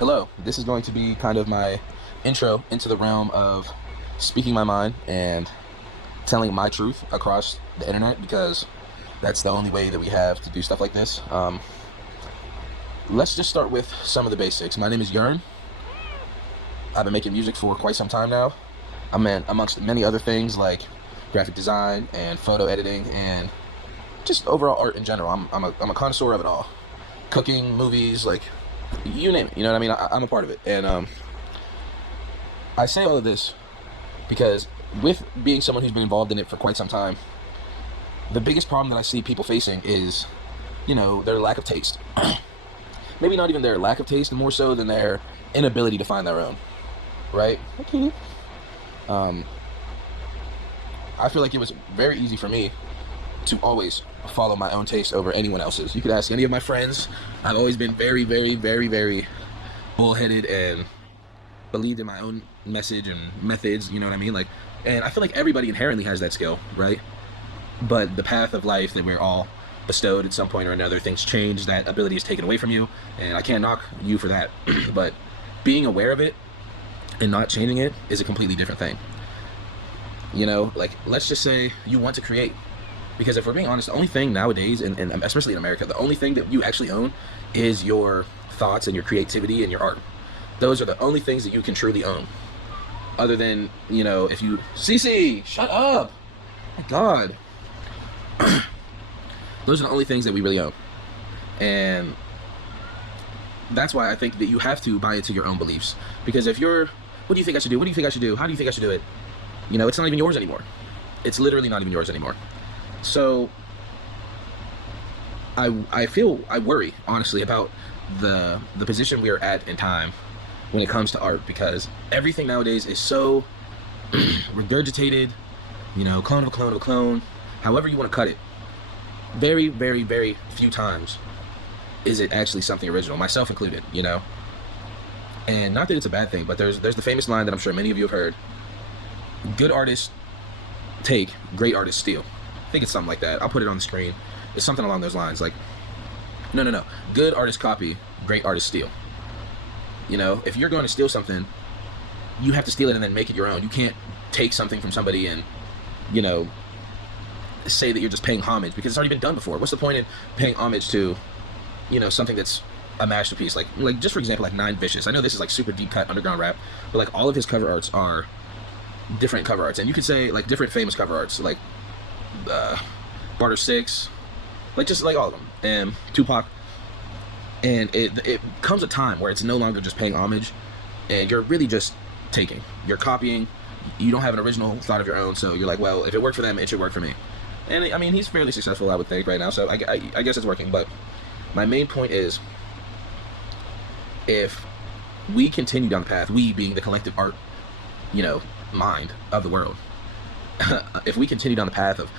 Hello, this is going to be kind of my intro into the realm of speaking my mind and telling my truth across the internet because that's the only way that we have to do stuff like this. Let's just start with some of the basics. My name is Yearn. I've been making music for quite some time now. I'm amongst many other things like graphic design and photo editing and just overall art in general. I'm a connoisseur of it all. Cooking, movies, like you name it, you know what I mean? I'm a part of it. And I say all of this because with being someone who's been involved in it for quite some time, the biggest problem that I see people facing is, their lack of taste. Maybe not even their lack of taste, more so than their inability to find their own, right? Okay. I feel like it was very easy for me to always follow my own taste over anyone else's. You could ask any of my friends. I've always been very, very, very, very bullheaded and believed in my own message and methods, you know what I mean? And I feel like everybody inherently has that skill, right? But the path of life that we're all bestowed at some point or another, things change, that ability is taken away from you, and I can't knock you for that. But being aware of it and not changing it is a completely different thing. Let's just say you want to create. Because if we're being honest, the only thing nowadays, and especially in America, the only thing that you actually own is your thoughts and your creativity and your art. Those are the only things that you can truly own. Other than, if you... Cece, shut up! Oh my God. Those are the only things that we really own. And that's why I think that you have to buy into your own beliefs. Because if you're... What do you think I should do? What do you think I should do? How do you think I should do it? It's not even yours anymore. It's literally not even yours anymore. So I worry honestly about the position we are at in time when it comes to art, because everything nowadays is so regurgitated, clone of a clone of a clone, however you want to cut it. Very, very, very few times is it actually something original, myself included, And not that it's a bad thing, but there's the famous line that I'm sure many of you have heard: good artists take, great artists steal. I think it's something like that. I'll put it on the screen. It's something along those lines. No. Good artists copy, great artists steal. If you're going to steal something, you have to steal it and then make it your own. You can't take something from somebody and, say that you're just paying homage, because it's already been done before. What's the point in paying homage to, something that's a masterpiece? Like just for example, like Nine Vicious. I know this is like super deep cut underground rap, but like all of his cover arts are different cover arts, and you could say like different famous cover arts, like Barter Six, just like all of them, and Tupac. And it comes a time where it's no longer just paying homage, and you're really just taking, you're copying. You don't have an original thought of your own, so you're like, well, if it worked for them, it should work for me. And I mean, he's fairly successful, I would think, right now, so I guess it's working. But my main point is, if we continue down the path, we being the collective art, mind of the world, if we continue down the path of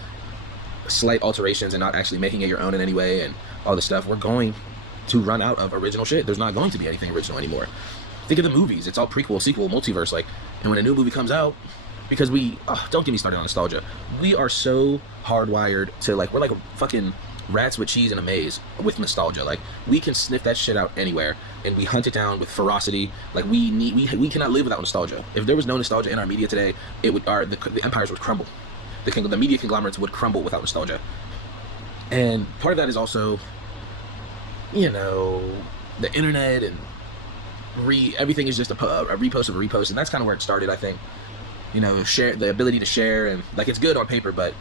slight alterations and not actually making it your own in any way and all this stuff, we're going to run out of original shit. There's not going to be anything original anymore. Think of the movies. It's all prequel, sequel, multiverse. And when a new movie comes out, because don't get me started on nostalgia. We are so hardwired to we're like fucking rats with cheese in a maze with nostalgia. We can sniff that shit out anywhere, and we hunt it down with ferocity. We cannot live without nostalgia. If there was no nostalgia in our media today, the empires would crumble. The media conglomerates would crumble without nostalgia. And part of that is also, the internet, and everything is just a repost of a repost, and that's kind of where it started, I think. Share, the ability to share, and it's good on paper, but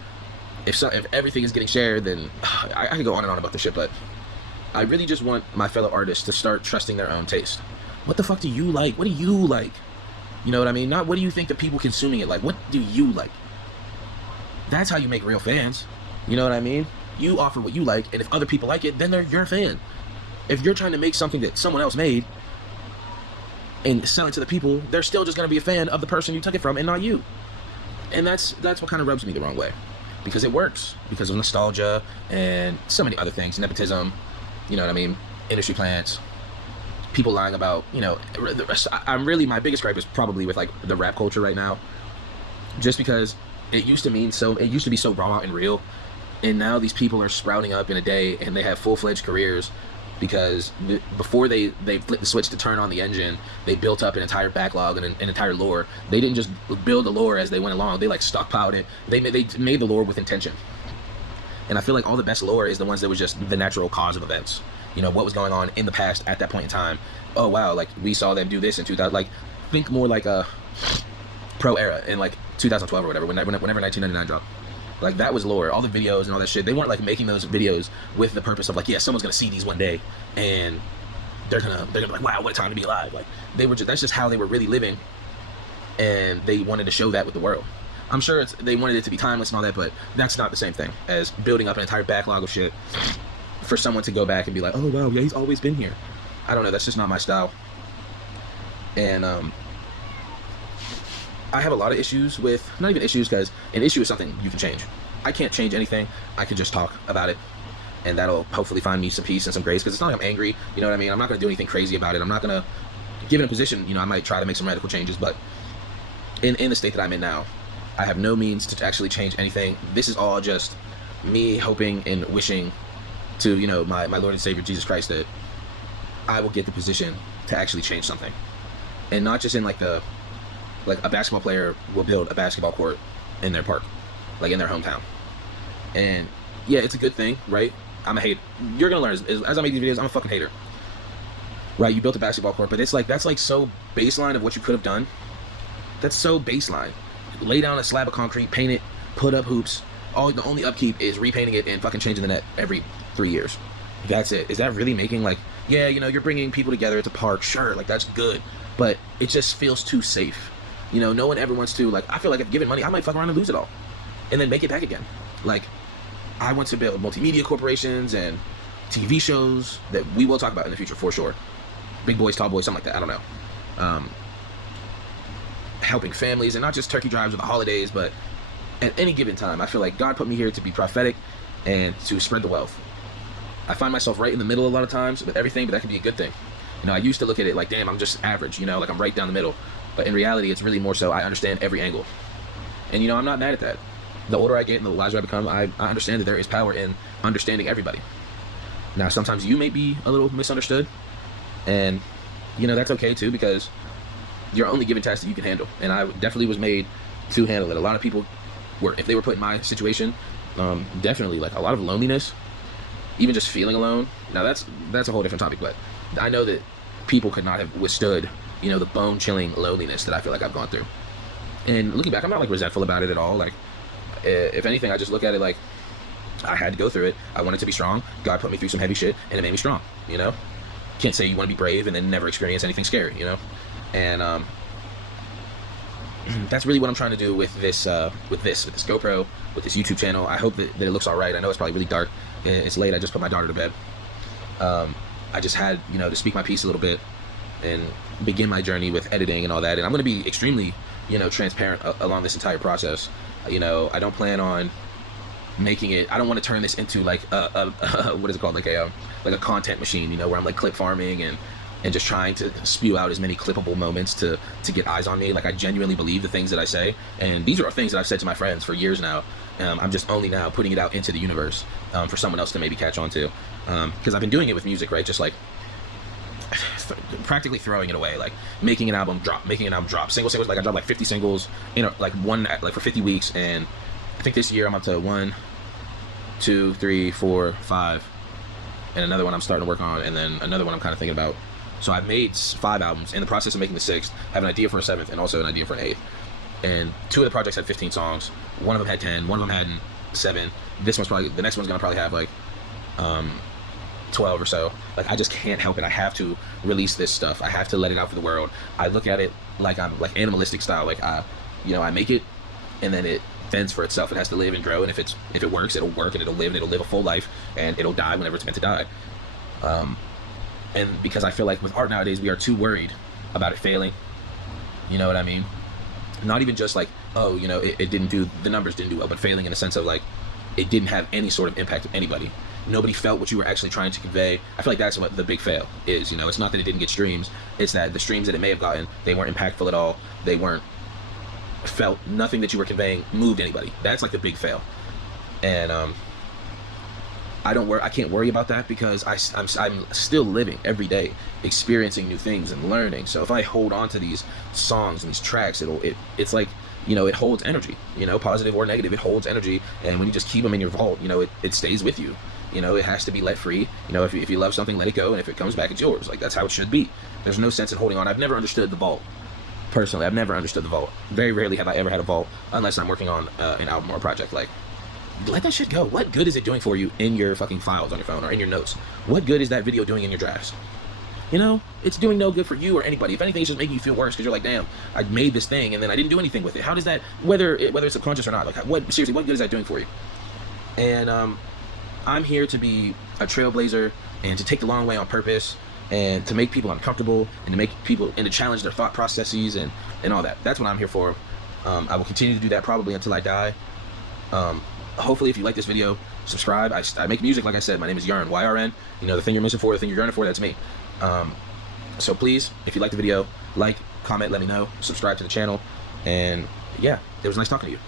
if everything is getting shared, then I could go on and on about this shit. But I really just want my fellow artists to start trusting their own taste. What the fuck do you like? What do you like? You know what I mean? Not what do you think the people consuming it like. What do you like? That's how you make real fans. You know what I mean? You offer what you like, and if other people like it, then they're your fan. If you're trying to make something that someone else made and sell it to the people, they're still just going to be a fan of the person you took it from and not you. And that's what kind of rubs me the wrong way, because it works because of nostalgia and so many other things, nepotism, you know what I mean, industry plants, people lying about, the rest. My biggest gripe is probably with the rap culture right now, just because it used to be so raw and real, and now these people are sprouting up in a day and they have full-fledged careers because before they flipped the switch to turn on the engine, they built up an entire backlog and an entire lore. They didn't just build the lore as they went along. They like stockpiled it. They made the lore with intention. And I feel like all the best lore is the ones that was just the natural cause of events. You know, what was going on in the past at that point in time. Oh wow, like we saw them do this in 2000. Like think more like a Pro Era in like 2012 or whatever, whenever 1999 dropped. Like that was lore. All the videos and all that shit, they weren't like making those videos with the purpose of like, yeah, someone's gonna see these one day and they're gonna be like, wow, what a time to be alive. Like they were just, that's just how they were really living, and they wanted to show that with the world. I'm sure they wanted it to be timeless and all that, but that's not the same thing as building up an entire backlog of shit for someone to go back and be like, oh wow, yeah, he's always been here. I don't know, that's just not my style. And I have a lot of issues with, not even issues, because an issue is something you can change. I can't change anything. I can just talk about it, and that'll hopefully find me some peace and some grace, because it's not like I'm angry, you know what I mean? I'm not going to do anything crazy about it. I'm not going to give it a position, you know, I might try to make some radical changes, but in the state that I'm in now, I have no means to actually change anything. This is all just me hoping and wishing to, you know, my Lord and Savior Jesus Christ that I will get the position to actually change something. And not just in like a basketball player will build a basketball court in their park, like in their hometown. And yeah, it's a good thing, right? I'm a hater. You're gonna learn as I make these videos, I'm a fucking hater. Right, you built a basketball court, but it's like, that's like so baseline of what you could have done. That's so baseline. Lay down a slab of concrete, paint it, put up hoops. The only upkeep is repainting it and fucking changing the net every 3 years. That's it. Is that really making, like, yeah, you know, you're bringing people together, it's a park, sure, like that's good, but it just feels too safe. You know, no one ever wants to, like, I feel like if given money, I might fuck around and lose it all and then make it back again. Like, I want to build multimedia corporations and TV shows that we will talk about in the future for sure. Big boys, tall boys, something like that, I don't know. Helping families, and not just turkey drives or the holidays, but at any given time. I feel like God put me here to be prophetic and to spread the wealth. I find myself right in the middle a lot of times with everything, but that can be a good thing. You know, I used to look at it like, damn, I'm just average, you know, like I'm right down the middle. But in reality, it's really more so I understand every angle. And, you know, I'm not mad at that. The older I get and the wiser I become, I understand that there is power in understanding everybody. Now, sometimes you may be a little misunderstood, and, you know, that's okay too, because you're only given tasks that you can handle. And I definitely was made to handle it. A lot of people were, if they were put in my situation, definitely like a lot of loneliness, even just feeling alone. Now that's a whole different topic, but I know that people could not have withstood, you know, the bone-chilling loneliness that I feel like I've gone through. And looking back, I'm not like resentful about it at all. Like, if anything, I just look at it like I had to go through it. I wanted to be strong. God put me through some heavy shit, and it made me strong. You know, can't say you want to be brave and then never experience anything scary. You know, and that's really what I'm trying to do with this GoPro, with this YouTube channel. I hope that it looks all right. I know it's probably really dark. It's late. I just put my daughter to bed. I just had, you know, to speak my piece a little bit and begin my journey with editing and all that. And I'm going to be extremely, you know, transparent along this entire process. You know, I don't plan on making it, I don't want to turn this into like what is it called, like a content machine, you know, where I'm like clip farming and just trying to spew out as many clippable moments to get eyes on me. Like, I genuinely believe the things that I say, and these are things that I've said to my friends for years now. I'm just only now putting it out into the universe for someone else to maybe catch on to, because I've been doing it with music, right? Just like practically throwing it away, like making an album drop, singles. Like I dropped like 50 singles, you know, like for 50 weeks, and I think this year I'm up to 1, 2, 3, 4, 5, and another one I'm starting to work on, and then another one I'm kind of thinking about. So I've made 5 albums, in the process of making the 6th, have an idea for a 7th, and also an idea for an 8th. And 2 of the projects had 15 songs. One of them had 10, one of them had 7. This one's probably, the next one's gonna probably have like 12 or so. Like, I just can't help it. I have to release this stuff. I have to let it out for the world. I look at it like I'm like animalistic style. Like, you know, I make it, and then it fends for itself. It has to live and grow, and if it works, it'll work, and it'll live a full life, and it'll die whenever it's meant to die. And because I feel like with art nowadays, we are too worried about it failing. You know what I mean? Not even just like, oh, you know, it didn't do, the numbers didn't do well, but failing in the sense of like, it didn't have any sort of impact on anybody. Nobody felt what you were actually trying to convey. I feel like that's what the big fail is, you know. It's not that it didn't get streams, it's that the streams that it may have gotten, they weren't impactful at all. They weren't felt, nothing that you were conveying moved anybody. That's like the big fail. And I can't worry about that because I'm still living every day, experiencing new things and learning. So if I hold on to these songs and these tracks, it's like, you know, it holds energy, you know, positive or negative, it holds energy. And when you just keep them in your vault, you know, it stays with you. You know, it has to be let free. You know, if you love something, let it go, and if it comes back, it's yours. Like, that's how it should be. There's no sense in holding on. I've never understood the vault. Personally, I've never understood the vault. Very rarely have I ever had a vault unless I'm working on an album or a project. Like, let that shit go. What good is it doing for you in your fucking files on your phone or in your notes? What good is that video doing in your drafts? You know, it's doing no good for you or anybody. If anything, it's just making you feel worse because you're like, damn, I made this thing and then I didn't do anything with it. How does that, whether it's subconscious or not, like, seriously, what good is that doing for you? And I'm here to be a trailblazer and to take the long way on purpose and to make people uncomfortable and to make people and to challenge their thought processes and all that. That's what I'm here for. I will continue to do that probably until I die. Hopefully, if you like this video, subscribe. I make music, like I said. My name is Yearn, Y-R-N. You know, the thing you're missing for, the thing you're yearning for, that's me. So please, if you like the video, like, comment, let me know, subscribe to the channel, and yeah, it was nice talking to you.